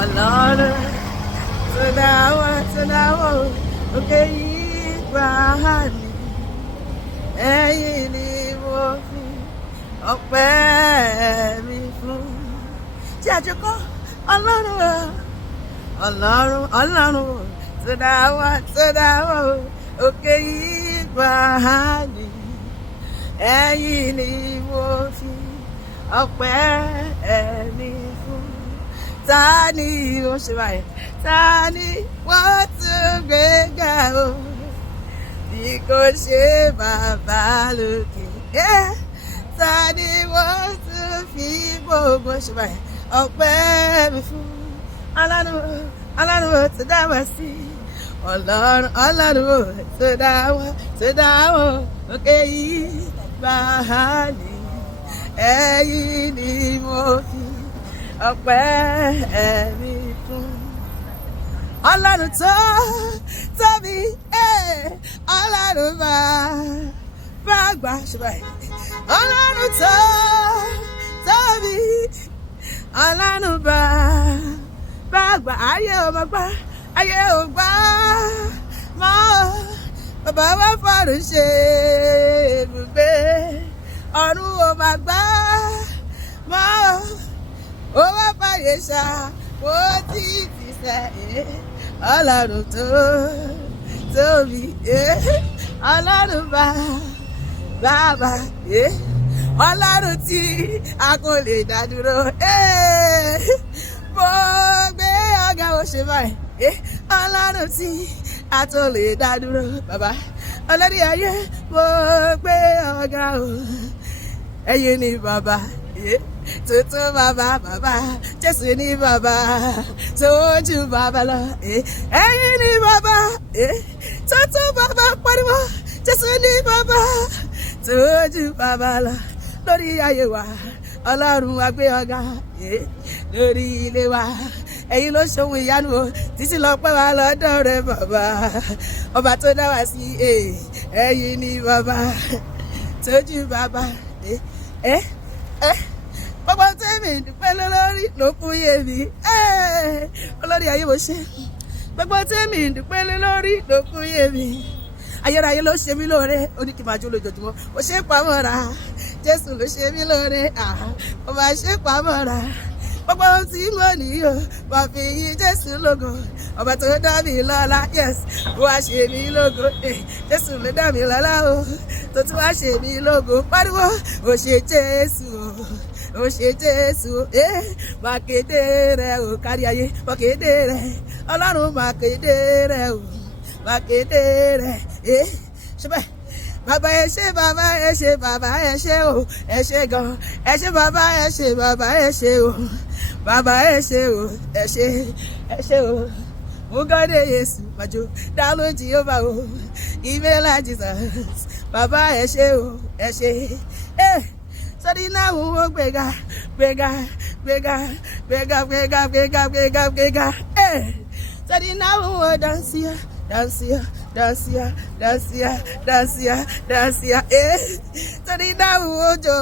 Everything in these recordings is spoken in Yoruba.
Ọlọ́run tó dáwọ́ òkè yìí gbà ní ẹ̀yìn ni mo fi ọpẹ́ mi fún. Tí a jọ kọ́ Ọlọ́run tó dáwọ́ òkè yìí gbà ní ẹ̀yìn ni mo fi ọpẹ́ mi fún. Ta ni ó ṣe báyìí? Ta ni wọ́n tún gbé ga o bí kò ṣe bàbá lókè? Ta ni wọ́n tún fi gbogbo ṣe báyìí ọpẹ́ mi fún? Ọlọ́run tó dá wa sí, Ọlọ́run tó dá wa òkè yìí gbà ní ẹ̀yìn ni mo fi ọpẹ́ mi fún. Ọlọ́run tó tóbi, Ọlọ́run bá gbà ṣe báyìí. Ọlọ́run tó tóbi, Ọlọ́run bá gbà. Ayé ò mọ̀ gbà, ayé ò gbà mọ́. Bàbá wa fọ̀run ṣe ibùgbé, ọ̀run ò máa gbà mọ́. Ó wá fàyè ṣá mo ti sẹ́ Ọlọ́run tó tóbi, Ọlọ́run bàbá, Ọlọ́run tí a kò lè dá dúró. Mo gbé ọ̀gá ó ṣe báyìí, Ọlọ́run tí a tó lè dá dúró. Bàbá olórí ayé, mo gbé ọ̀gá o, ẹ̀yin ni bàbá. Tuntun bàbá, Jésù ní bàbá, tójú bàbá lọ. Ẹ̀yin ni bàbá, tuntun bàbá pariwo, Jésù ní bàbá, tójú bàbá lọ. Lórí ayé wa, Ọlọ́run wa gbé ọ̀gá, lórí ilé wa, ẹ̀yin ló ṣohun ìyanu o, títí lọ pẹ́ wa lọ́dọ̀ rẹ bàbá. Ọba tó dá wa sí, ẹ̀yin ni bàbá, tójú bàbá. Gbogbo tẹ́mi dúpẹ́ lórí ló kún yé mi. Olórí ayé mo ṣe. Gbogbo tẹ́mi dúpẹ́ lórí ló kún yé mi. Ayérayé ló ṣe mí lóore, ó ní kí n máa jó lójoojúmọ́. Ó ṣe pamọ́ra, Jésù ló ṣe mí lóore, ó máa ṣe pamọ́ra. Gbogbo ohun tí mo níyò, wà fi yìn Jésù lógo. Ọba tó dá mi lọ́lá, yes, wá ṣe mí lógo. Jésù ló dá mi lọ́lá o, tó tún wá ṣe mí lógo. Pariwo, ó ṣe Jésù o, ó ṣe Jésù, máa kéde rẹ̀ o, kárí ayé, máa kéde rẹ̀. Ọlọ́run máa kéde rẹ̀ o, máa kéde rẹ̀. Ṣé bẹ́ẹ̀? Bàbá ẹ ṣé, bàbá ẹ ṣé, bàbá ẹ ṣé o, ẹ ṣé gan. Ẹ ṣé bàbá ẹ ṣé, bàbá ẹ ṣé o, bàbá ẹ ṣé o, ẹ ṣé o. Mugode Yesu, majo, download Jehovah o, email Jesus. Bàbá ẹ ṣé o, ẹ ṣé. Sọ́dí náà wò gbéga. Sọ́dí náà wò dancia. Sọ́dí náà wò jo.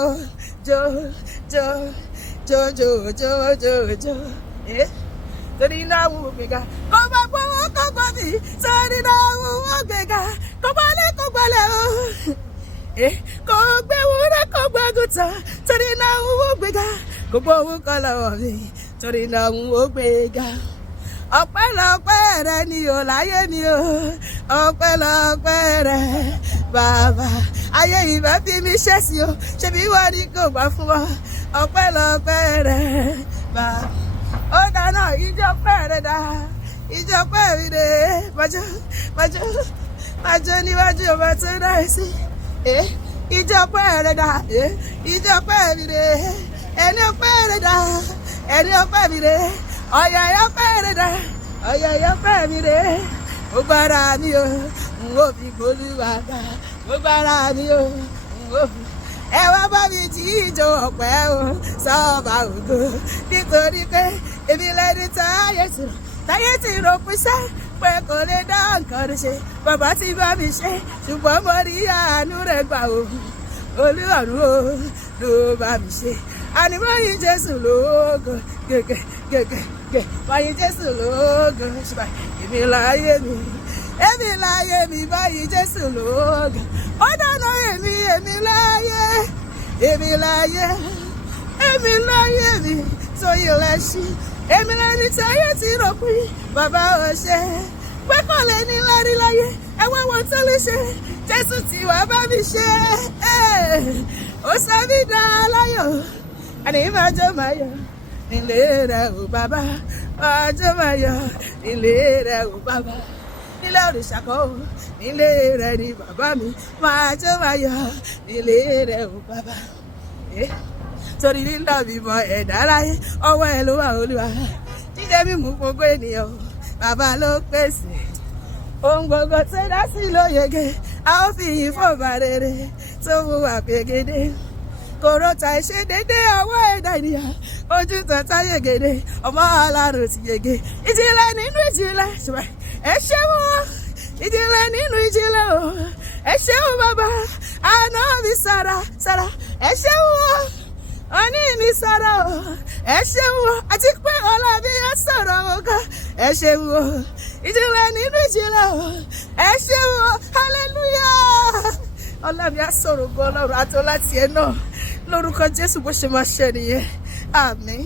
Sọ́dí náà wò gbéga. Kọ́ bá gbọ́wọ́ kọ́ gbọ́ mi. Sọ́dí náà wò gbéga. Kọ́ balẹ̀ o. Kò gbé wúrẹ́ kò gbàgùtà, torí náà ń wó gbéga. Kò gbọ́ owó kan lọ́wọ́ mi, torí náà ń wó gbéga. Ọpẹ́lọpẹ́ rẹ ni o láyé mi o, ọpẹ́lọpẹ́ rẹ bàbá. Ayé ìbá bí mi ṣẹ́ sí o, ṣebí wọ́n ní kò gbà fún wọn. Ọpẹ́lọpẹ́ rẹ bàbá. Ó dáná ìjọpẹ́ rẹ dá, ìjọpẹ́ mi dé. Májọ́ níwájú ọba tó dá ẹ sí. Ìjọpẹ́ rẹ̀ dá, ìjọpẹ́ mi dé. Ẹni ọpẹ́ rẹ̀ dá, ẹni ọpẹ́ mi dé. Ọ̀yà ọpẹ́ rẹ̀ dá, ọ̀yà ọpẹ́ mi dé. Mo gbára mi o, n ò fi gbólúwa gbà. Mo gbára mi o, n ò fi. Ẹ wá bá mi jíjó ọpẹ́ o, sọ́ọ̀bà ògo. Nítorí pé èmi lẹ́ni táyé ti rò pín sẹ́. Pé kò lè dá nǹkan rẹ̀ ṣe, bàbá ti bá mi ṣe, ṣùgbọ́n mo rí àánú rẹ̀ gbà o. Olúwarun o ló bá mi ṣe, ànímọ́ yìí Jésù lógo gègé. sókè báyìí Jésù lógo ṣùgbọ́n èmi láyé mi báyìí Jésù lógo ó dáná èmi láyé mi tó yẹ lẹ́sí èmi lẹ́ni tí ayé ti rò pé bàbá ò ṣe pé kò lè ní lárí láyé ẹ wá wọn tó lè ṣe Jésù tí wàá bá mi ṣe ó sọ mí dá láyọ̀ àní máa jó máa yọ̀ nílé rẹ̀ ò bàbá máa jó máa yọ̀ nílé rẹ̀ ò bàbá nílé òrìṣà kọ́ ò nílé rẹ̀ ni bàbá mi máa jó máa yọ̀ nílé rẹ̀ ò bàbá torí lílọ bímọ ẹ̀dá láyé ọwọ́ ẹ̀ ló wà Olúwa jíjẹ mímu gbogbo ènìyàn bàbá ló pèsè ohun gbogbo tó dá sí ló yege a ó fi yìn fọba rere tó mú wà pégede kòròtà ìṣedédé ọwọ́ ẹ̀dá ènìyàn ojú tọ̀tà yegede ọmọ Ọlọ́run ti yege ìjìnlẹ̀ nínú ìjìnlẹ̀ ṣùgbọ́n ẹ ṣé wọ́n ìjìnlẹ̀ nínú ìjìnlẹ̀ o ẹ ṣé wọ́n bàbá àná mi sára ẹ ṣé wọ́n ọní mi sọ̀rọ̀ o ẹ ṣeun o àti pé ọlọ́bí yẹn sọ̀rọ̀ o kan ẹ ṣeun o ìjìnlẹ̀ nínú ìjìnlẹ̀ o ẹ ṣeun o hallelujah ọlọ́bí yẹn sọ̀rọ̀ gan Ọlọ́run àti ọlá tiẹ̀ náà lórúkọ Jésù bó ṣe máa ṣe nìyẹn àmín.